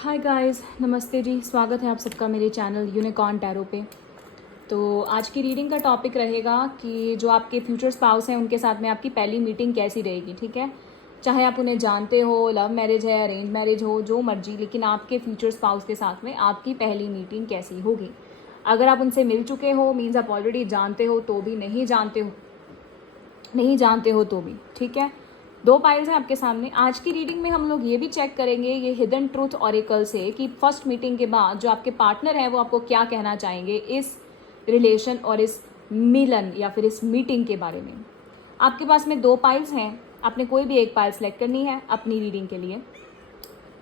Hi guys, नमस्ते जी। स्वागत है आप सबका मेरे चैनल यूनिकॉर्न टैरो पे। तो आज की रीडिंग का टॉपिक रहेगा कि जो आपके फ्यूचर स्पाउस हैं उनके साथ में आपकी पहली मीटिंग कैसी रहेगी। ठीक है, चाहे आप उन्हें जानते हो, लव मैरिज है, अरेंज मैरिज हो, जो मर्जी, लेकिन आपके फ्यूचर स्पाउस के साथ में आपकी पहली मीटिंग कैसी होगी। अगर आप उनसे मिल चुके हो मीन्स आप ऑलरेडी जानते हो, तो भी नहीं जानते हो तो भी ठीक है। दो पाइल्स हैं आपके सामने। आज की रीडिंग में हम लोग ये भी चेक करेंगे ये हिडन ट्रूथ ऑरेकल से कि फर्स्ट मीटिंग के बाद जो आपके पार्टनर है वो आपको क्या कहना चाहेंगे इस रिलेशन और इस मिलन या फिर इस मीटिंग के बारे में। आपके पास में दो पाइल्स हैं, आपने कोई भी एक पाइल सेलेक्ट करनी है अपनी रीडिंग के लिए।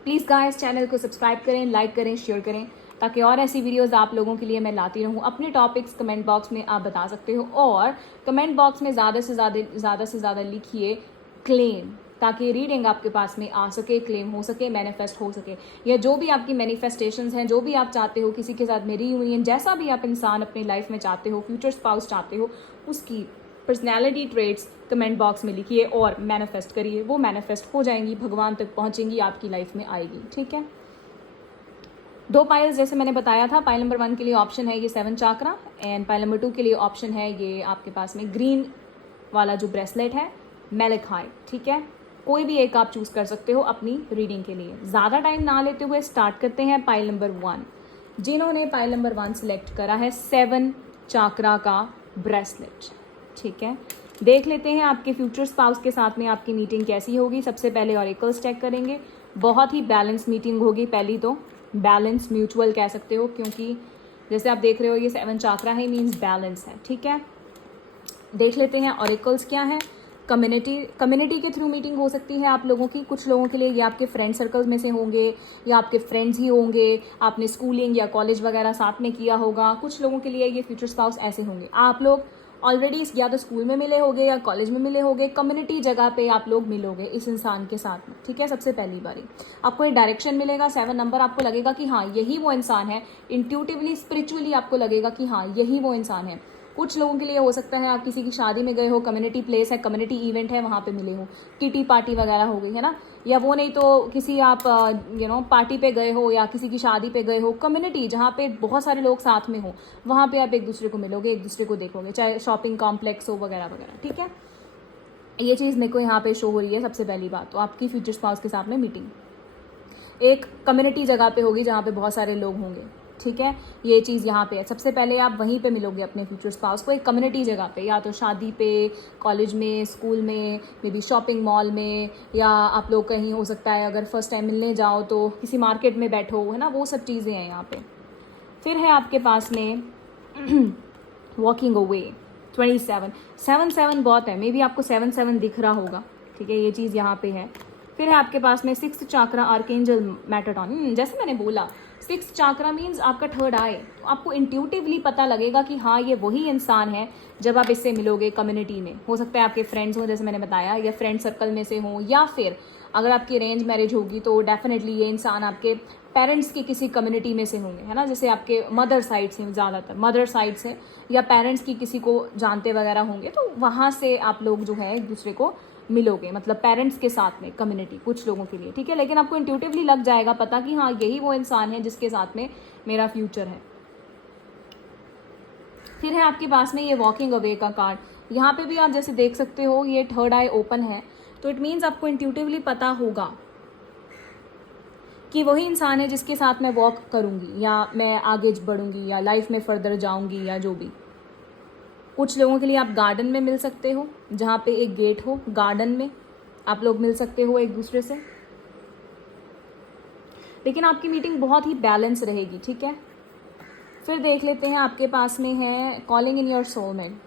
प्लीज़ गाइस चैनल को सब्सक्राइब करें, लाइक करें, शेयर करें, ताकि और ऐसी वीडियोस आप लोगों के लिए मैं लाती रहूं। अपने टॉपिक्स कमेंट बॉक्स में आप बता सकते हो और कमेंट बॉक्स में ज़्यादा से ज़्यादा लिखिए क्लेम, ताकि रीडिंग आपके पास में आ सके, क्लेम हो सके, मैनिफेस्ट हो सके। या जो भी आपकी मैनिफेस्टेशंस हैं, जो भी आप चाहते हो, किसी के साथ में रीयूनियन, जैसा भी आप इंसान अपनी लाइफ में चाहते हो, फ्यूचर स्पाउस चाहते हो, उसकी पर्सनैलिटी ट्रेट्स कमेंट बॉक्स में लिखिए और मैनिफेस्ट करिए। वो मैनिफेस्ट हो जाएंगी, भगवान तक पहुंचेंगी, आपकी लाइफ में आएगी। ठीक है, दो पाइल्स जैसे मैंने बताया था। पाइल नंबर 1 के लिए ऑप्शन है ये 7 चाक्रा एंड पाइल नंबर 2 के लिए ऑप्शन है ये आपके पास में ग्रीन वाला जो ब्रेसलेट है, मैलेकाई। ठीक है, कोई भी एक आप चूज कर सकते हो अपनी रीडिंग के लिए। ज़्यादा टाइम ना लेते हुए स्टार्ट करते हैं पाइल नंबर 1। जिन्होंने पाइल नंबर 1 सिलेक्ट करा है 7 चाक्रा का ब्रेसलेट। ठीक है, देख लेते हैं आपके फ्यूचर स्पाउस के साथ में आपकी मीटिंग कैसी होगी। सबसे पहले ऑरेकल्स चेक करेंगे। बहुत ही बैलेंस मीटिंग होगी। पहली तो बैलेंस, म्यूचुअल कह सकते हो, क्योंकि जैसे आप देख रहे हो ये 7 चाक्रा है, मीन्स बैलेंस है। ठीक है, देख लेते हैं ऑरेकल्स क्या है। कम्युनिटी के थ्रू मीटिंग हो सकती है आप लोगों की। कुछ लोगों के लिए ये आपके फ्रेंड सर्कल्स में से होंगे या आपके फ्रेंड्स ही होंगे, आपने स्कूलिंग या कॉलेज वगैरह साथ में किया होगा। कुछ लोगों के लिए ये फ्यूचर स्पाउस ऐसे होंगे, आप लोग ऑलरेडी या तो स्कूल में मिले होगे या कॉलेज में मिले होगे, कम्युनिटी जगह पे आप लोग मिलोगे इस इंसान के साथ में। ठीक है, सबसे पहली बारी आपको एक डायरेक्शन मिलेगा 7 नंबर। आपको लगेगा कि हाँ यही वो इंसान है। इंट्यूटिवली, स्पिरिचुअली आपको लगेगा कि हाँ यही वो इंसान है। कुछ लोगों के लिए हो सकता है आप किसी की शादी में गए हो, कम्युनिटी प्लेस है, कम्युनिटी इवेंट है, वहाँ पे मिले हो, किटी पार्टी वगैरह हो गई है ना, या वो नहीं तो किसी आप पार्टी पे गए हो या किसी की शादी पे गए हो, कम्युनिटी जहाँ पे बहुत सारे लोग साथ में हो, वहाँ पे आप एक दूसरे को मिलोगे, एक दूसरे को देखोगे, चाहे शॉपिंग कॉम्प्लेक्स हो वगैरह वगैरह। ठीक है, ये चीज़ मेरे को यहाँ पे शो हो रही है। सबसे पहली बात तो आपकी फ्यूचर स्पाउस के साथ में मीटिंग एक कम्युनिटी जगह पे होगी जहाँ पे बहुत सारे लोग होंगे। ठीक है, ये चीज़ यहाँ पे है। सबसे पहले आप वहीं पे मिलोगे अपने फ्यूचर स्पाउस को, एक कम्युनिटी जगह पे, या तो शादी पे, कॉलेज में, स्कूल में, मे बी शॉपिंग मॉल में, या आप लोग कहीं हो सकता है अगर फर्स्ट टाइम मिलने जाओ तो किसी मार्केट में बैठो, है ना, वो सब चीज़ें हैं यहाँ पे। फिर है आपके पास में वॉकिंग अवे 27 7 बहुत है, मे बी आपको 7 दिख रहा होगा। ठीक है, ये चीज़ यहाँ पे है। फिर है आपके पास में 6 चाक्रा आर्केंजल मेटाटॉन। जैसे मैंने बोला 6 चाक्रा मीन्स आपका थर्ड आई। तो आपको इंट्यूटिवली पता लगेगा कि हाँ ये वही इंसान है जब आप इससे मिलोगे कम्युनिटी में। हो सकता है आपके फ्रेंड्स हों जैसे मैंने बताया, या फ्रेंड सर्कल में से हों, या फिर अगर आपकी अरेंज मैरिज होगी तो डेफिनेटली ये इंसान आपके पेरेंट्स की किसी कम्युनिटी में से होंगे, है ना, जैसे आपके मदर साइड से, ज़्यादातर मदर साइड से, या पेरेंट्स की किसी को जानते वगैरह होंगे, तो वहाँ से आप लोग जो है एक दूसरे को मिलोगे, मतलब पेरेंट्स के साथ में कम्युनिटी कुछ लोगों के लिए। ठीक है, लेकिन आपको इंट्यूटिवली लग जाएगा पता कि हाँ यही वो इंसान है जिसके साथ में मेरा फ्यूचर है। फिर है आपके पास में ये वॉकिंग अवे का कार्ड। यहाँ पे भी आप जैसे देख सकते हो ये थर्ड आई ओपन है, तो इट मीन्स आपको इंट्यूटिवली पता होगा कि वही इंसान है जिसके साथ मैं वॉक करूँगी, या मैं आगे बढ़ूँगी, या लाइफ में फर्दर जाऊँगी, या जो भी। कुछ लोगों के लिए आप गार्डन में मिल सकते हो, जहाँ पे एक गेट हो, गार्डन में आप लोग मिल सकते हो एक दूसरे से, लेकिन आपकी मीटिंग बहुत ही बैलेंस रहेगी। ठीक है, फिर देख लेते हैं आपके पास में है कॉलिंग इन योर सोलमेट।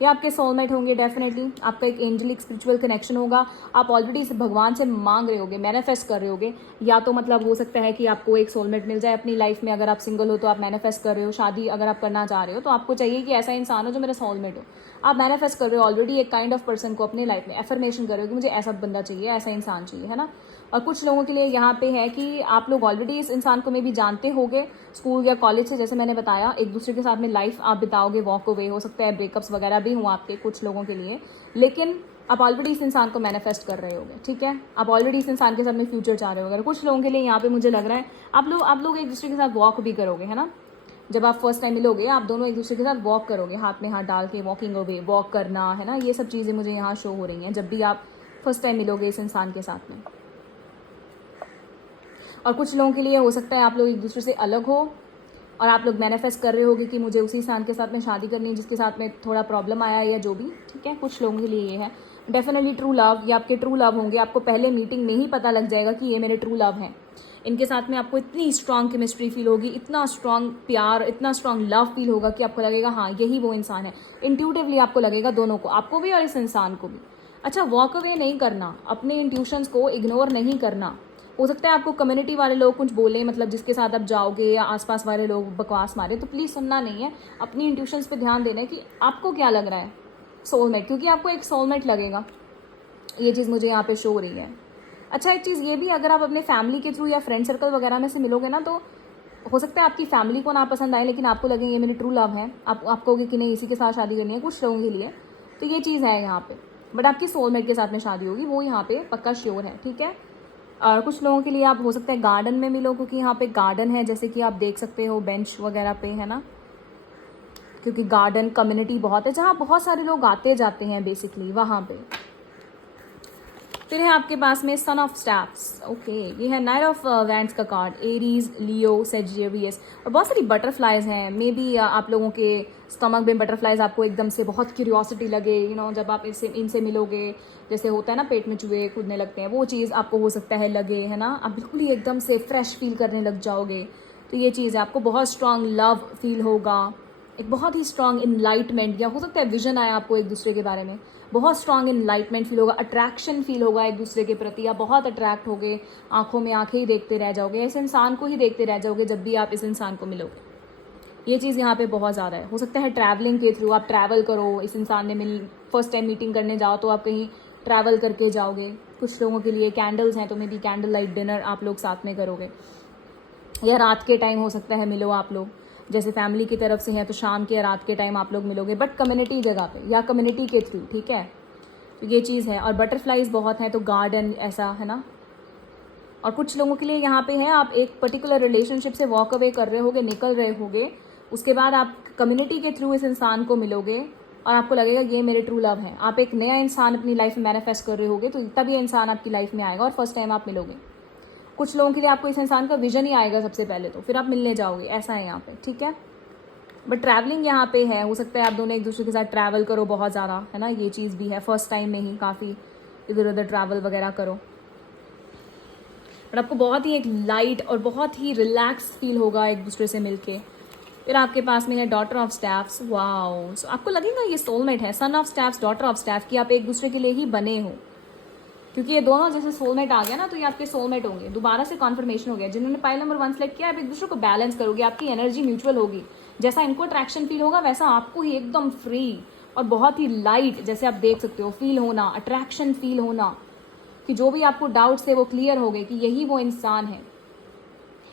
ये आपके सोलमेट होंगे डेफिनेटली। आपका एक एंजलिक स्पिरिचुअल कनेक्शन होगा। आप ऑलरेडी इस भगवान से मांग रहे होगे, मैनिफेस्ट कर रहे होगे, या तो मतलब हो सकता है कि आपको एक सोलमेट मिल जाए अपनी लाइफ में। अगर आप सिंगल हो तो आप मैनिफेस्ट कर रहे हो, शादी अगर आप करना चाह रहे हो तो आपको चाहिए कि ऐसा इंसान हो जो मेरा सोलमेट हो। आप मैनिफेस्ट कर रहे हो ऑलरेडी एक काइंड ऑफ पर्सन को अपनी लाइफ में, एफर्मेशन कर रहे हो कि मुझे ऐसा बंदा चाहिए, ऐसा इंसान चाहिए, है ना। और कुछ लोगों के लिए यहाँ पे है कि आप लोग ऑलरेडी इस इंसान को में भी जानते होगे स्कूल या कॉलेज से, जैसे मैंने बताया, एक दूसरे के साथ में लाइफ आप बिताओगे, वॉक अवे, हो सकता है ब्रेकअप्स वगैरह भी हुआ आपके कुछ लोगों के लिए, लेकिन आप ऑलरेडी इस इंसान को मैनिफेस्ट कर रहे होगे, ठीक है। आप ऑलरेडी इस इंसान के साथ में फ्यूचर चाह रहे होगे। कुछ लोगों के लिए यहाँ पे मुझे लग रहा है आप लोग एक दूसरे के साथ वॉक भी करोगे, है ना। जब आप फर्स्ट टाइम मिलोगे आप दोनों एक दूसरे के साथ वॉक करोगे, हाथ में हाथ डाल के वॉकिंग अवे, वॉक करना, है ना। ये सब चीज़ें मुझे यहाँ शो हो रही हैं जब भी आप फर्स्ट टाइम मिलोगे इस इंसान के साथ में। और कुछ लोगों के लिए हो सकता है आप लोग एक दूसरे से अलग हो और आप लोग मैनिफेस्ट कर रहे होगे कि मुझे उसी इंसान के साथ में शादी करनी है जिसके साथ में थोड़ा प्रॉब्लम आया है या जो भी, ठीक है। कुछ लोगों के लिए ये है डेफिनेटली ट्रू लव, ये आपके ट्रू लव होंगे। आपको पहले मीटिंग में ही पता लग जाएगा कि ये मेरे ट्रू लव हैं। इनके साथ में आपको इतनी स्ट्रांग केमिस्ट्री फील होगी, इतना स्ट्रांग प्यार, इतना स्ट्रांग लव फील होगा कि आपको लगेगा हाँ यही वो इंसान है। इंट्यूटिवली आपको लगेगा, दोनों को, आपको भी और इस इंसान को भी। अच्छा, वॉक अवे नहीं करना, अपने इंट्यूशंस को इग्नोर नहीं करना। हो सकता है आपको कम्युनिटी वाले लोग कुछ बोले, मतलब जिसके साथ आप जाओगे, या आसपास वाले लोग बकवास मारे, तो प्लीज़ सुनना नहीं है। अपनी इंट्यूशंस पे ध्यान देना है कि आपको क्या लग रहा है। सोलमेट, क्योंकि आपको एक सोलमेट लगेगा, ये चीज़ मुझे यहाँ पे शो हो रही है। अच्छा, एक चीज़ ये भी, अगर आप अपने फैमिली के थ्रू या फ्रेंड सर्कल वगैरह में से मिलोगे ना, तो हो सकता है आपकी फैमिली को ना पसंद आए, लेकिन आपको लगे ये मेरे ट्रू लव है। आप कहोगे कि नहीं, इसी के साथ शादी करनी है कुछ लोगों के लिए, तो ये चीज़ है यहाँ पे। बट आपकी सोलमेट के साथ में शादी होगी, वो यहाँ पे पक्का श्योर है, ठीक है। और कुछ लोगों के लिए आप हो सकता है गार्डन में मिलो, क्योंकि यहाँ पे गार्डन है, जैसे कि आप देख सकते हो बेंच वगैरह पे, है ना। क्योंकि गार्डन कम्युनिटी बहुत है जहाँ बहुत सारे लोग आते जाते हैं बेसिकली, वहाँ पे। फिर है आपके पास में सन ऑफ स्टैफ्स, ओके। ये है नाइट ऑफ वैंड्स का कार्ड, एरीज, लियो, सेजिटेरियस, और बहुत सारी बटरफ्लाइज हैं। मे बी आप लोगों के स्टमक में बटरफ्लाइज आपको एकदम से बहुत क्यूरियोसिटी लगे, जब आप इनसे मिलोगे, जैसे होता है ना पेट में चूहे कूदने लगते हैं, वो चीज़ आपको हो सकता है लगे, है ना। आप बिल्कुल ही एकदम से फ्रेश फील करने लग जाओगे, तो ये चीज़ है। आपको बहुत स्ट्रांग लव फील होगा, एक बहुत ही स्ट्रांग इनलाइटमेंट, या हो सकता है विजन आया आपको एक दूसरे के बारे में, बहुत स्ट्रांग इनलाइटमेंट फील होगा, अट्रैक्शन फील होगा एक दूसरे के प्रति, या बहुत अट्रैक्ट होगे, आंखों में आंखें ही देखते रह जाओगे, इस इंसान को ही देखते रह जाओगे जब भी आप इस इंसान को मिलोगे। ये चीज़ यहाँ पे बहुत ज़्यादा है। हो सकता है ट्रैवलिंग के थ्रू आप ट्रैवल करो, इस इंसान ने फर्स्ट टाइम मीटिंग करने जाओ तो आप कहीं ट्रैवल करके जाओगे। कुछ लोगों के लिए कैंडल्स हैं, तो may be candle light dinner आप लोग साथ में करोगे, या रात के टाइम हो सकता है मिलो आप लोग, जैसे फैमिली की तरफ से है तो शाम के या रात के टाइम आप लोग मिलोगे, बट कम्युनिटी जगह पे या कम्युनिटी के थ्रू, ठीक है। तो ये चीज़ है। और बटरफ्लाइज बहुत हैं, तो गार्डन ऐसा, है ना। और कुछ लोगों के लिए यहाँ पे है, आप एक पर्टिकुलर रिलेशनशिप से वॉक अवे कर रहे होगे, निकल रहे होगे, उसके बाद आप कम्युनिटी के थ्रू इस इंसान को मिलोगे और आपको लगेगा ये मेरे ट्रू लव है। आप एक नया इंसान अपनी लाइफ में मैनिफेस्ट कर रहे होगे, तो तब ये इंसान आपकी लाइफ में आएगा और फर्स्ट टाइम आप मिलोगे। कुछ लोगों के लिए आपको इस इंसान का विजन ही आएगा सबसे पहले, तो फिर आप मिलने जाओगे, ऐसा है यहाँ पे, ठीक है। बट ट्रैवलिंग यहाँ पे है, हो सकता है आप दोनों एक दूसरे के साथ ट्रैवल करो बहुत ज़्यादा, है ना। ये चीज़ भी है, फर्स्ट टाइम में ही काफ़ी इधर उधर ट्रैवल वगैरह करो, बट आपको बहुत ही एक लाइट और बहुत ही रिलैक्स फील होगा एक दूसरे से मिलके। फिर आपके पास में है daughter of staffs, wow. So आपको लगेगा ये सोलमेट है, son of staffs, daughter of staff, कि आप एक दूसरे के लिए ही बने हो, क्योंकि ये दोनों जैसे सोलमेट आ गया ना, तो ये आपके सोलमेट होंगे। दोबारा से कॉन्फर्मेशन हो गया, जिन्होंने पाइल नंबर 1 सेलेक्ट किया, आप एक दूसरे को बैलेंस करोगे, आपकी एनर्जी म्यूचुअल होगी। जैसा इनको अट्रैक्शन फील होगा वैसा आपको ही एकदम फ्री और बहुत ही लाइट, जैसे आप देख सकते हो, फील होना, अट्रैक्शन फील होना, कि जो भी आपको डाउट्स थे वो क्लियर हो गए कि यही वो इंसान है,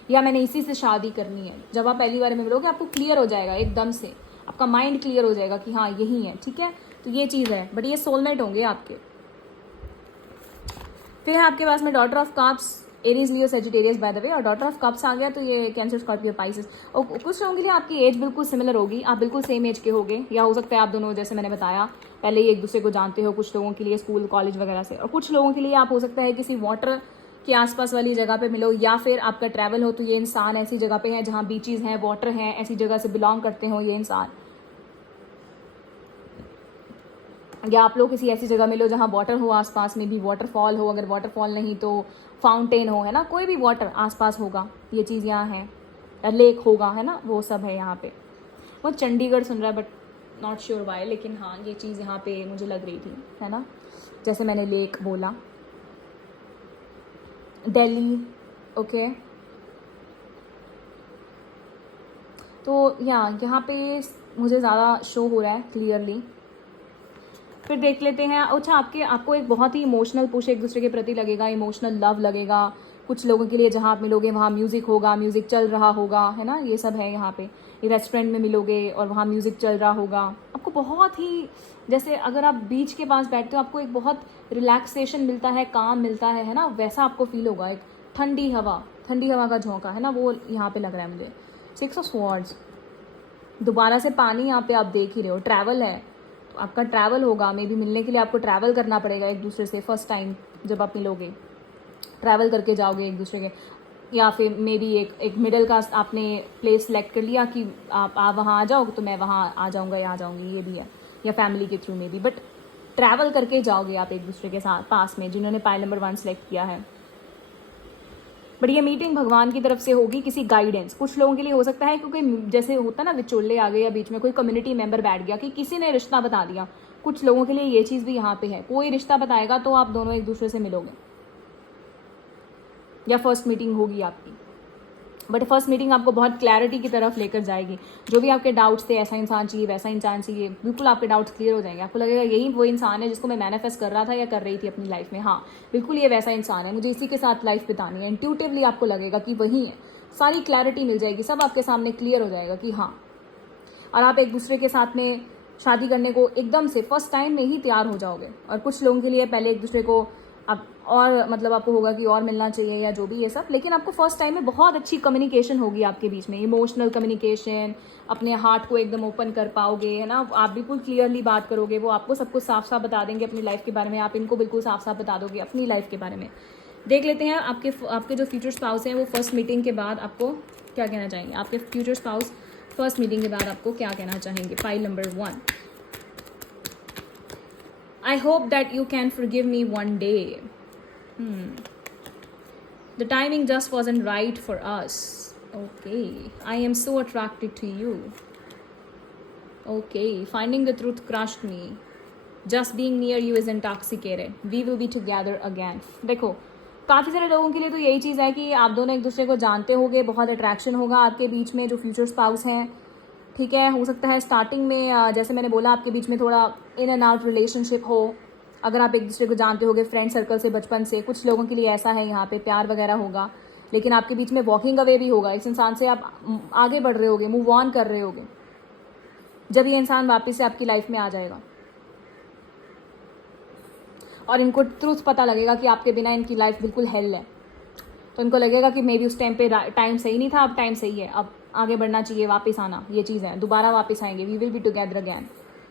या मैंने इसी से शादी करनी है। जब आप पहली बार में मिलोगे आपको क्लियर हो जाएगा एकदम से, आपका माइंड क्लियर हो जाएगा कि हाँ यही है, ठीक है। तो ये चीज़ है, बट ये सोलमेट होंगे आपके। फिर है आपके पास में daughter of cups, Aries, Leo, Sagittarius by the way. और डॉटर ऑफ कप्स आ गया तो ये कैंसर, स्कॉर्पियो, पाइसेस। और कुछ लोगों के लिए आपकी एज बिल्कुल सिमिलर होगी, आप बिल्कुल सेम एज के होगे, या हो सकता है आप दोनों, जैसे मैंने बताया, पहले ही एक दूसरे को जानते हो। कुछ लोगों के लिए स्कूल कॉलेज वगैरह से, और कुछ लोगों के लिए आप हो सकता है किसी वाटर के आसपास वाली जगह पे मिलो, या फिर आपका ट्रैवल हो तो ये इंसान ऐसी जगह पे है जहाँ बीचेस हैं, वाटर हैं, ऐसी जगह से बिलोंग करते हो ये इंसान। या आप लोग किसी ऐसी जगह मिलो जहाँ वाटर हो आसपास में, भी वाटरफॉल हो, अगर वाटरफॉल नहीं तो फाउंटेन हो, है ना, कोई भी वाटर आसपास होगा, ये चीज़ यहाँ है। या लेक होगा, है ना, वो सब है यहाँ पे। वो चंडीगढ़ सुन रहा है, बट नॉट श्योर वाई, लेकिन हाँ ये चीज़ यहाँ पे मुझे लग रही थी, है ना, जैसे मैंने लेक बोला। दिल्ली, ओके। तो यहाँ पे मुझे ज़्यादा शो हो रहा है क्लियरली। फिर देख लेते हैं। अच्छा, आपको एक बहुत ही इमोशनल पुश एक दूसरे के प्रति लगेगा, इमोशनल लव लगेगा। कुछ लोगों के लिए जहाँ आप मिलोगे वहाँ म्यूज़िक होगा, म्यूज़िक चल रहा होगा, है ना, ये सब है यहाँ पे। ये रेस्टोरेंट में मिलोगे और वहाँ म्यूज़िक चल रहा होगा, आपको आपको बहुत ही, जैसे अगर आप बीच के पास बैठते हो आपको एक बहुत रिलैक्सेशन मिलता है, काम मिलता है ना, वैसा आपको फील होगा। एक ठंडी हवा का झोंका है ना, वो यहाँ पे लग रहा है मुझे। 6 ऑफ स्वॉर्ड्स, दोबारा से पानी यहाँ पे आप देख ही रहे हो। ट्रैवल है तो आपका ट्रैवल होगा, मे बी मिलने के लिए आपको ट्रैवल करना पड़ेगा एक दूसरे से। फर्स्ट टाइम जब आप मिलोगे ट्रैवल करके जाओगे एक दूसरे के, या फिर मे बी एक मिडिल का आपने प्लेस सेलेक्ट कर लिया कि आप वहाँ आ जाओ तो मैं वहाँ आ जाऊँगा या आ जाऊँगी, ये भी है, या फैमिली के through may be, but travel करके जाओगे आप एक दूसरे के साथ पास में, जिन्होंने पाइल नंबर 1 सेलेक्ट किया है। बट ये मीटिंग भगवान की तरफ से होगी, किसी गाइडेंस। कुछ लोगों के लिए हो सकता है क्योंकि जैसे होता ना विचोले आ गए या बीच में कोई कम्युनिटी मेंबर बैठ गया कि किसी ने रिश्ता बता दिया, कुछ लोगों के लिए ये चीज़ भी यहाँ पे है। कोई रिश्ता बताएगा तो आप दोनों एक दूसरे से मिलोगे या फर्स्ट मीटिंग होगी आपकी। बट फर्स्ट मीटिंग आपको बहुत क्लैरिटी की तरफ लेकर जाएगी। जो भी आपके डाउट्स थे, ऐसा इंसान चाहिए वैसा इंसान चाहिए, बिल्कुल आपके डाउट्स क्लियर हो जाएंगे। आपको लगेगा यही वो इंसान है जिसको मैं मैनिफेस्ट कर रहा था या कर रही थी अपनी लाइफ में। हाँ बिल्कुल ये वैसा इंसान है, मुझे इसी के साथ लाइफ बितानी है। इंट्यूटिवली आपको लगेगा कि वही है, सारी क्लैरिटी मिल जाएगी, सब आपके सामने क्लियर हो जाएगा कि हाँ। और आप एक दूसरे के साथ में शादी करने को एकदम से फर्स्ट टाइम में ही तैयार हो जाओगे। और कुछ लोगों के लिए पहले एक दूसरे को आप और मतलब आपको होगा कि और मिलना चाहिए या जो भी ये सब, लेकिन आपको फर्स्ट टाइम में बहुत अच्छी कम्युनिकेशन होगी आपके बीच में, इमोशनल कम्युनिकेशन, अपने हार्ट को एकदम ओपन कर पाओगे, है ना। आप बिल्कुल क्लियरली बात करोगे, वो आपको सब कुछ साफ साफ बता देंगे अपनी लाइफ के बारे में, आप इनको बिल्कुल साफ साफ बता दोगे अपनी लाइफ के बारे में। देख लेते हैं आपके जो फ्यूचर स्पाउस हैं वो फर्स्ट मीटिंग के बाद आपको क्या कहना चाहेंगे। आपके फ्यूचर स्पाउस फर्स्ट मीटिंग के बाद आपको क्या कहना चाहेंगे। Pile number 1, I hope that you can forgive me one day. The timing just wasn't right for us. Okay. I am so attracted to you. Okay. Finding the truth crushed me. Just being near you is intoxicated. We will be together again. देखो काफ़ी सारे लोगों के लिए तो यही चीज़ है कि आप दोनों एक दूसरे को जानते होगे, बहुत अट्रैक्शन होगा आपके बीच में, जो फ्यूचर स्पाउस हैं। ठीक है, हो सकता है स्टार्टिंग में जैसे मैंने बोला आपके बीच में थोड़ा इन एंड आउट रिलेशनशिप हो, अगर आप एक दूसरे को जानते होगे फ्रेंड सर्कल से बचपन से। कुछ लोगों के लिए ऐसा है, यहाँ पे प्यार वगैरह होगा, लेकिन आपके बीच में वॉकिंग अवे भी होगा। इस इंसान से आप आगे बढ़ रहे होगे, मूव ऑन कर रहे होगे, जब ये इंसान वापस से आपकी लाइफ में आ जाएगा और इनको ट्रूथ पता लगेगा कि आपके बिना इनकी लाइफ बिल्कुल हेल है। तो इनको लगेगा कि मे बी उस टाइम पे टाइम सही नहीं था, अब टाइम सही है, अब आगे बढ़ना चाहिए, वापस आना, ये चीज़ है, दोबारा वापस आएंगे, we will be together again.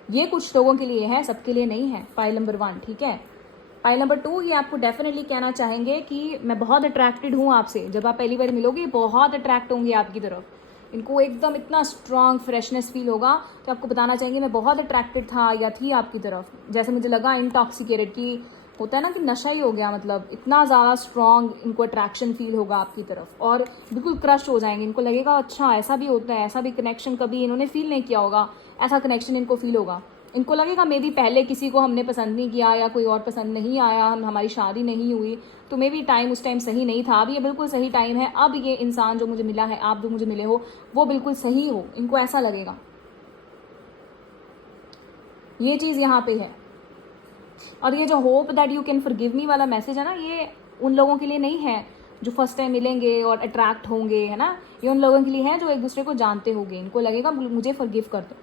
ये कुछ लोगों के लिए है, सबके लिए नहीं है। पाइल नंबर 1, ठीक है। पाइल नंबर 2, ये आपको डेफिनेटली कहना चाहेंगे कि मैं बहुत अट्रैक्टेड हूँ आपसे। जब आप पहली बार मिलोगे बहुत अट्रैक्ट होंगे आपकी तरफ, इनको एकदम इतना स्ट्रांग फ्रेशनेस फील होगा, तो आपको बताना चाहेंगे मैं बहुत अट्रैक्टेड था या थी आपकी तरफ। जैसे मुझे लगा इंटॉक्सिकेटेड, की होता है ना कि नशा ही हो गया, मतलब इतना ज़्यादा स्ट्रांग इनको अट्रैक्शन फील होगा आपकी तरफ और बिल्कुल क्रश हो जाएंगे। इनको लगेगा अच्छा ऐसा भी होता है, ऐसा भी कनेक्शन कभी इन्होंने फील नहीं किया होगा, ऐसा कनेक्शन इनको फील होगा। इनको लगेगा मे बी पहले किसी को हमने पसंद नहीं किया या कोई और पसंद नहीं आया, हमारी शादी नहीं हुई, तो मे बी टाइम उस टाइम सही नहीं था, अब ये बिल्कुल सही टाइम है, अब ये इंसान जो मुझे मिला है, आप जो मुझे मिले हो, वो बिल्कुल सही हो, इनको ऐसा लगेगा। ये चीज़ यहाँ पे है। और ये जो hope that you can forgive me वाला मैसेज है ना, ये उन लोगों के लिए नहीं है जो फर्स्ट टाइम मिलेंगे और अट्रैक्ट होंगे, है ना। ये उन लोगों के लिए है जो एक दूसरे को जानते होंगे, इनको लगेगा मुझे फॉरगिव कर दो।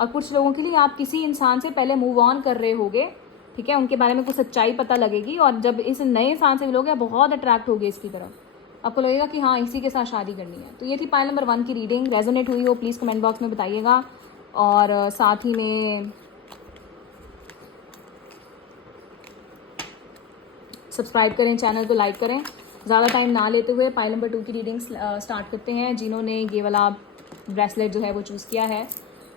और कुछ लोगों के लिए आप किसी इंसान से पहले मूव ऑन कर रहे होगे, ठीक है, उनके बारे में कुछ सच्चाई पता लगेगी और जब इस नए इंसान से मिलोगे आप बहुत अट्रैक्ट होगे इसकी तरफ, आपको लगेगा कि हाँ इसी के साथ शादी करनी है। तो ये थी पाइल नंबर 1 की रीडिंग। रेजोनेट हुई हो प्लीज़ कमेंट बॉक्स में बताइएगा, और साथ ही में सब्सक्राइब करें, चैनल को लाइक करें। ज़्यादा टाइम ना लेते हुए पाइल नंबर 2 की रीडिंग स्टार्ट करते हैं। जिन्होंने ये वाला ब्रेसलेट जो है वो चूज़ किया है,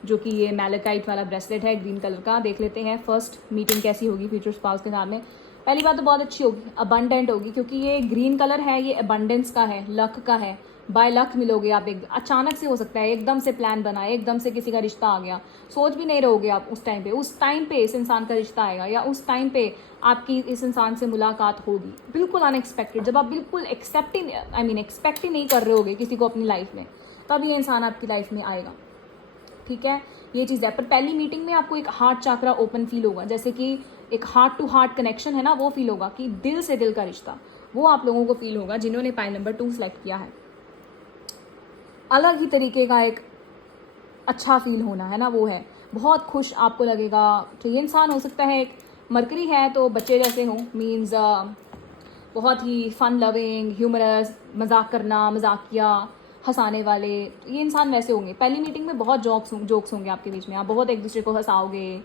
जो कि ये मैलेकाइट वाला ब्रेसलेट है ग्रीन कलर का, देख लेते हैं फर्स्ट मीटिंग कैसी होगी फ्यूचर स्पाउस के साथ में। पहली बात तो बहुत अच्छी होगी, अबंडेंट होगी, क्योंकि ये ग्रीन कलर है, ये अबंडेंस का है, लक का है, बाय लक मिलोगे आप। एक अचानक से हो सकता है, एकदम से प्लान बना, एकदम से किसी का रिश्ता आ गया, सोच भी नहीं रहोगे आप उस टाइम पे इस इंसान का रिश्ता आएगा, या उस टाइम पे आपकी इस इंसान से मुलाकात होगी, बिल्कुल अनएक्सपेक्टेड। जब आप बिल्कुल एक्सपेक्ट ही नहीं कर रहे होगे किसी को अपनी लाइफ में, तब ये इंसान आपकी लाइफ में आएगा, ठीक है, ये चीज़ है। पर पहली मीटिंग में आपको एक हार्ट चाकरा ओपन फील होगा, जैसे कि एक हार्ट टू हार्ट कनेक्शन है ना, वो फील होगा कि दिल से दिल का रिश्ता, वो आप लोगों को फील होगा जिन्होंने पाइल नंबर 2 सेलेक्ट किया है। अलग ही तरीके का एक अच्छा फील होना है ना, वो है। बहुत खुश आपको लगेगा। तो ये इंसान हो सकता है, एक मरकरी है तो बच्चे जैसे हों, मीन्स बहुत ही फन लविंग, ह्यूमरस, मजाक करना, मजाकिया, हंसाने वाले, ये इंसान वैसे होंगे। पहली मीटिंग में बहुत जोक्स होंगे आपके बीच में, आप बहुत एक दूसरे को हंसाओगे,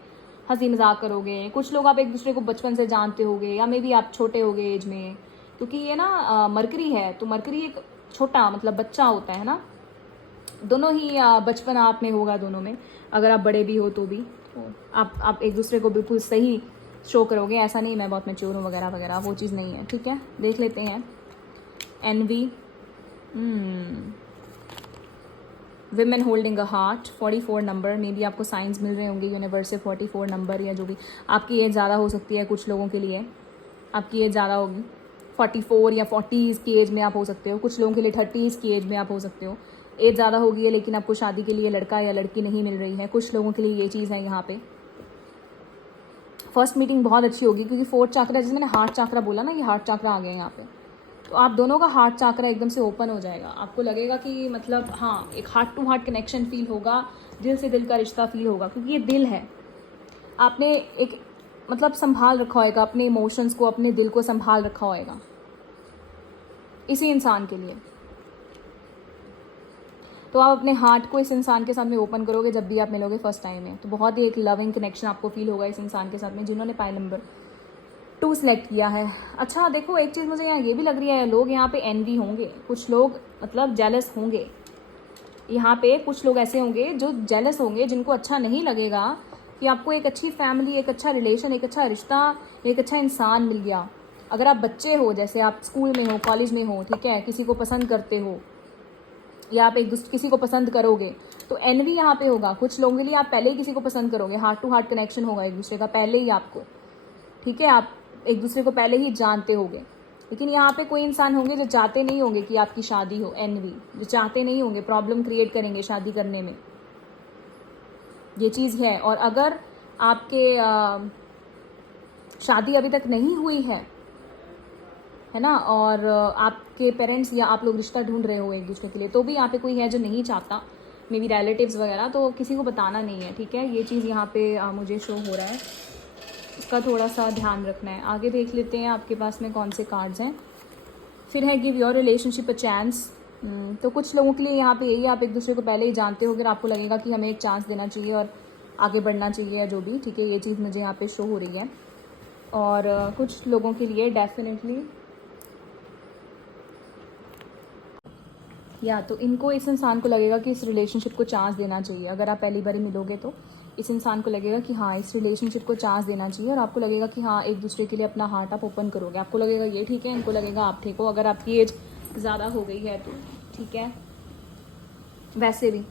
हंसी मजाक करोगे। कुछ लोग आप एक दूसरे को बचपन से जानते होगे, या मे बी आप छोटे होगे एज में, क्योंकि ये ना मरकरी है, तो मरकरी एक छोटा मतलब बच्चा होता है ना, दोनों ही बचपन आप में होगा दोनों में, अगर आप बड़े भी हो तो भी। तो आप एक दूसरे को बिल्कुल सही शो करोगे, ऐसा नहीं मैं बहुत मैच्योर हूँ वगैरह वगैरह, वो चीज़ नहीं है। ठीक है, देख लेते हैं। Envy, women holding a heart, 44 number, maybe आपको साइंस मिल रहे होंगे यूनिवर्स से, 44 नंबर, या जो भी आपकी एज ज़्यादा हो सकती है। कुछ लोगों के लिए आपकी एज ज़्यादा होगी, 44 या 40s की एज में आप हो सकते हो। कुछ लोगों के लिए 30s की एज में आप हो सकते हो। एज ज़्यादा होगी है लेकिन आपको शादी के लिए लड़का या लड़की नहीं मिल रही है, कुछ लोगों के लिए ये चीज़ है यहाँ पे। फर्स्ट मीटिंग बहुत अच्छी होगी, क्योंकि 4th चाकरा, जैसे मैंने हार्ट चाकरा बोला ना, ये हार्ट चाकरा आ गया यहाँ पे, तो आप दोनों का हार्ट चाकरा एकदम से ओपन हो जाएगा। आपको लगेगा कि मतलब हाँ, एक heart to heart connection feel होगा, दिल से दिल का रिश्ता फील होगा, क्योंकि ये दिल है। आपने एक मतलब संभाल रखा होएगा अपने इमोशंस को, अपने दिल को संभाल रखा होएगा इसी इंसान के लिए। तो आप अपने हार्ट को इस इंसान के साथ में ओपन करोगे जब भी आप मिलोगे फर्स्ट टाइम में, तो बहुत ही एक लविंग कनेक्शन आपको फील होगा इस इंसान के साथ में, जिन्होंने पाई नंबर 2 सेलेक्ट किया है। अच्छा देखो, एक चीज़ मुझे यहाँ ये भी लग रही है, लोग यहाँ पे एनवी होंगे, कुछ लोग मतलब जेलस होंगे। यहाँ पे कुछ लोग ऐसे होंगे जो जेलस होंगे, जिनको अच्छा नहीं लगेगा कि आपको एक अच्छी फैमिली, एक अच्छा रिलेशन, एक अच्छा रिश्ता, एक अच्छा इंसान मिल गया। अगर आप बच्चे हो, जैसे आप स्कूल में हो, कॉलेज में हो, ठीक है, किसी को पसंद करते हो या आप एक दूसरे किसी को पसंद करोगे, तो एनवी यहाँ पे होगा। कुछ लोगों के लिए आप पहले ही किसी को पसंद करोगे, हार्ट टू हार्ट कनेक्शन होगा एक दूसरे का पहले ही आपको, ठीक है, आप एक दूसरे को पहले ही जानते होगे। लेकिन यहाँ पे कोई इंसान होंगे जो चाहते नहीं होंगे कि आपकी शादी हो, एनवी, जो चाहते नहीं होंगे, प्रॉब्लम क्रिएट करेंगे शादी करने में, ये चीज़ है। और अगर आपके शादी अभी तक नहीं हुई है ना, और आपके पेरेंट्स या आप लोग रिश्ता ढूंढ रहे हो एक दूसरे के लिए, तो भी यहाँ पे कोई है जो नहीं चाहता, मे बी रिलेटिव्स वगैरह, तो किसी को बताना नहीं है। ठीक है, ये चीज़ यहाँ पे मुझे शो हो रहा है, इसका थोड़ा सा ध्यान रखना है। आगे देख लेते हैं आपके पास में कौन से कार्ड्स हैं। फिर है give your relationship a chance. तो कुछ लोगों के लिए यहाँ पे यही, आप एक दूसरे को पहले ही जानते हो, अगर आपको लगेगा कि हमें एक चांस देना चाहिए और आगे बढ़ना चाहिए या जो भी, ठीक है, ये चीज़ मुझे यहाँ पे शो हो रही है। और कुछ लोगों के लिए डेफिनेटली या तो इनको, इस इंसान को लगेगा कि इस रिलेशनशिप को चांस देना चाहिए। अगर आप पहली बार मिलोगे तो इस इंसान को लगेगा कि हाँ, इस रिलेशनशिप को चांस देना चाहिए, और आपको लगेगा कि हाँ, एक दूसरे के लिए अपना हार्ट आप ओपन करोगे। आपको लगेगा ये ठीक है, इनको लगेगा आप ठीक हो। अगर आपकी एज ज़्यादा हो गई है तो ठीक है। वैसे भी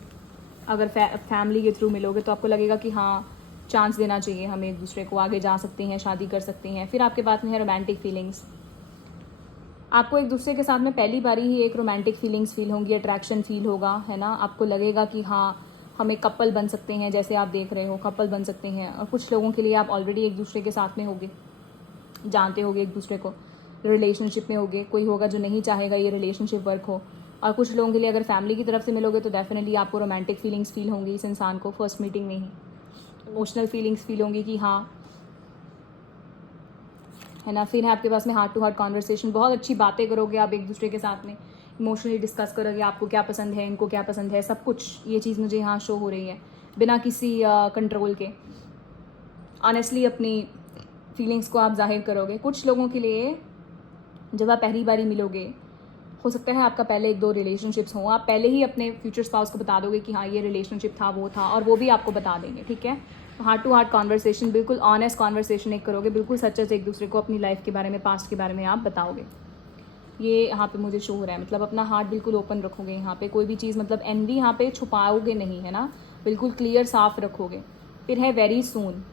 अगर फैमिली के थ्रू मिलोगे तो आपको लगेगा कि हाँ, चांस देना चाहिए हमें एक दूसरे को, आगे जा सकते हैं, शादी कर सकते हैं। फिर आपके पास में है रोमांटिक फीलिंग्स। आपको एक दूसरे के साथ में पहली बारी ही एक रोमांटिक फीलिंग्स फील होंगी, अट्रैक्शन फील होगा, है ना। आपको लगेगा कि हाँ, हम एक कपल बन सकते हैं, जैसे आप देख रहे हो कपल बन सकते हैं। और कुछ लोगों के लिए आप ऑलरेडी एक दूसरे के साथ में होगे, जानते होगे एक दूसरे को, रिलेशनशिप में होगे। कोई होगा जो नहीं चाहेगा ये रिलेशनशिप वर्क हो। और कुछ लोगों के लिए अगर फैमिली की तरफ से मिलोगे तो डेफिनेटली आपको रोमांटिक फीलिंग्स फील होंगी इस इंसान को फर्स्ट मीटिंग में ही। इमोशनल फीलिंग्स फील होंगी कि हाँ, है ना। फिर है आपके पास में हार्ट टू हार्ट कॉन्वर्सेशन, बहुत अच्छी बातें करोगे आप एक दूसरे के साथ में, इमोशनली डिस्कस करोगे, आपको क्या पसंद है, इनको क्या पसंद है, सब कुछ। ये चीज़ मुझे यहाँ शो हो रही है, बिना किसी कंट्रोल के ऑनेस्टली अपनी फीलिंग्स को आप जाहिर करोगे। कुछ लोगों के लिए जब आप पहली बारी मिलोगे, हो सकता है आपका पहले 1-2 रिलेशनशिप्स हों, आप पहले ही अपने फ्यूचर स्पाउस को बता दोगे कि हाँ, ये रिलेशनशिप था, वो था, और वो भी आपको बता देंगे। ठीक है, हार्ट टू हार्ट कॉन्वर्सेशन, बिल्कुल ऑनेस्ट कॉन्वर्सेशन एक करोगे, बिल्कुल सच सच एक दूसरे को अपनी लाइफ के बारे में, पास्ट के बारे में आप बताओगे। ये यहाँ पे मुझे शो हो रहा है, मतलब अपना हार्ट बिल्कुल ओपन रखोगे यहाँ पे, कोई भी चीज़ मतलब एनवी यहाँ पे छुपाओगे नहीं, है ना, बिल्कुल क्लियर साफ रखोगे। फिर है वेरी सून,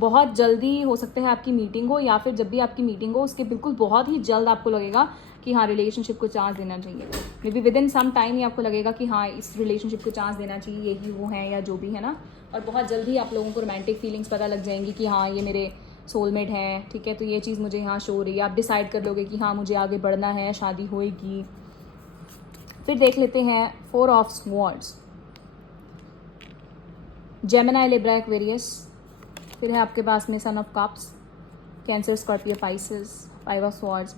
बहुत जल्दी हो सकता है आपकी मीटिंग हो, या फिर जब भी आपकी मीटिंग हो उसके बिल्कुल बहुत ही जल्द आपको लगेगा कि हाँ, रिलेशनशिप को चांस देना चाहिए। Maybe within some time ही आपको लगेगा कि हाँ, इस रिलेशनशिप को चांस देना चाहिए, यही वो है या जो भी, है ना। और बहुत जल्दी आप लोगों को रोमांटिक फीलिंग्स पता लग जाएंगी कि हाँ, ये मेरे सोलमेट हैं। ठीक है, तो ये चीज़ मुझे यहाँ शो हो रही है। आप डिसाइड कर लोगे कि हाँ, मुझे आगे बढ़ना है, शादी होएगी। फिर देख लेते हैं 4 of swords. Gemini, Libra, Aquarius. फिर है आपके पास में son of cups, cancer, Scorpio, Pisces, 5 of swords,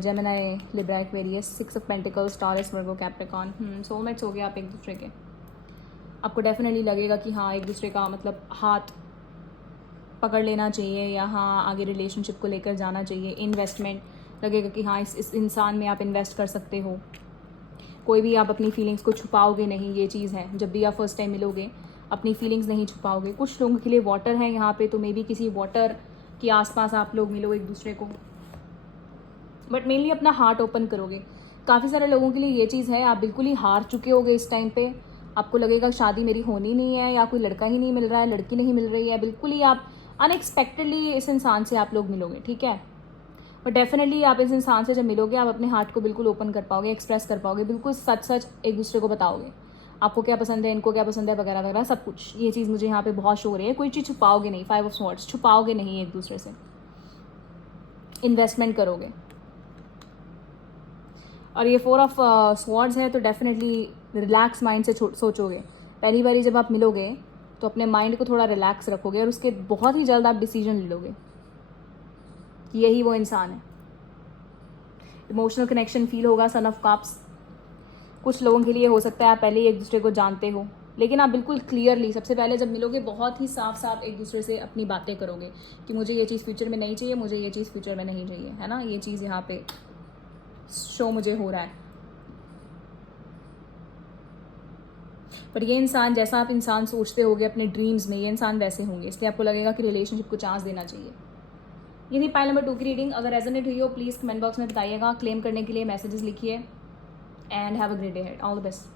Gemini, Libra, Aquarius, 6 of pentacles, taurus, Virgo, Capricorn. Soulmates हो गए आप एक दूसरे के। आपको डेफिनेटली लगेगा कि हाँ, एक दूसरे का मतलब हाथ पकड़ लेना चाहिए, या हाँ आगे रिलेशनशिप को लेकर जाना चाहिए। इन्वेस्टमेंट लगेगा कि हाँ इस इंसान में आप इन्वेस्ट कर सकते हो। कोई भी आप अपनी फीलिंग्स को छुपाओगे नहीं, ये चीज़ है। जब भी आप फर्स्ट टाइम मिलोगे अपनी फीलिंग्स नहीं छुपाओगे। कुछ लोगों के लिए वाटर है यहाँ पे, तो मे बी किसी वाटर के आसपास आप लोग मिलो एक दूसरे को, बट मेनली अपना हार्ट ओपन करोगे। काफ़ी सारे लोगों के लिए ये चीज़ है, आप बिल्कुल ही हार चुके होगे इस टाइम पे। आपको लगेगा शादी मेरी होनी नहीं है, या कोई लड़का ही नहीं मिल रहा है, लड़की नहीं मिल रही है। बिल्कुल ही आप अनएक्सपेक्टेडली इस इंसान से आप लोग मिलोगे, ठीक है। और डेफिनेटली आप इस इंसान से जब मिलोगे आप अपने हार्ट को बिल्कुल ओपन कर पाओगे, एक्सप्रेस कर पाओगे, बिल्कुल सच सच एक दूसरे को बताओगे। आपको क्या पसंद है, इनको क्या पसंद है, वगैरह वगैरह सब कुछ। ये चीज़ मुझे यहाँ पे बहुत शो हो रही है। कोई चीज़ छुपाओगे नहीं, 5 ऑफ स्वॉर्ड्स, छुपाओगे नहीं एक दूसरे से। इन्वेस्टमेंट करोगे। और ये 4 ऑफ स्वॉर्ड्स है, तो डेफिनेटली रिलैक्स माइंड से सोचोगे। पहली बारी जब आप मिलोगे तो अपने माइंड को थोड़ा रिलैक्स रखोगे, और उसके बहुत ही जल्द आप डिसीजन ले लोगे कि यही वो इंसान है। इमोशनल कनेक्शन फील होगा, सन ऑफ कप्स। कुछ लोगों के लिए हो सकता है आप पहले ही एक दूसरे को जानते हो, लेकिन आप बिल्कुल क्लियरली सबसे पहले जब मिलोगे बहुत ही साफ साफ एक दूसरे से अपनी बातें करोगे कि मुझे ये चीज़ फ्यूचर में नहीं चाहिए, मुझे ये चीज़ फ्यूचर में नहीं चाहिए, है ना। ये चीज़ यहाँ पे शो मुझे हो रहा है। पर ये इंसान, जैसा आप इंसान सोचते होगे अपने ड्रीम्स में, ये इंसान वैसे होंगे, इसलिए आपको लगेगा कि रिलेशनशिप को चांस देना चाहिए। ये थी पाइल नंबर 2 की रीडिंग। अगर रेजोनेट हुई हो प्लीज़ कमेंट बॉक्स में बताइएगा। क्लेम करने के लिए मैसेजेस लिखिए। And have a great day head. All the best.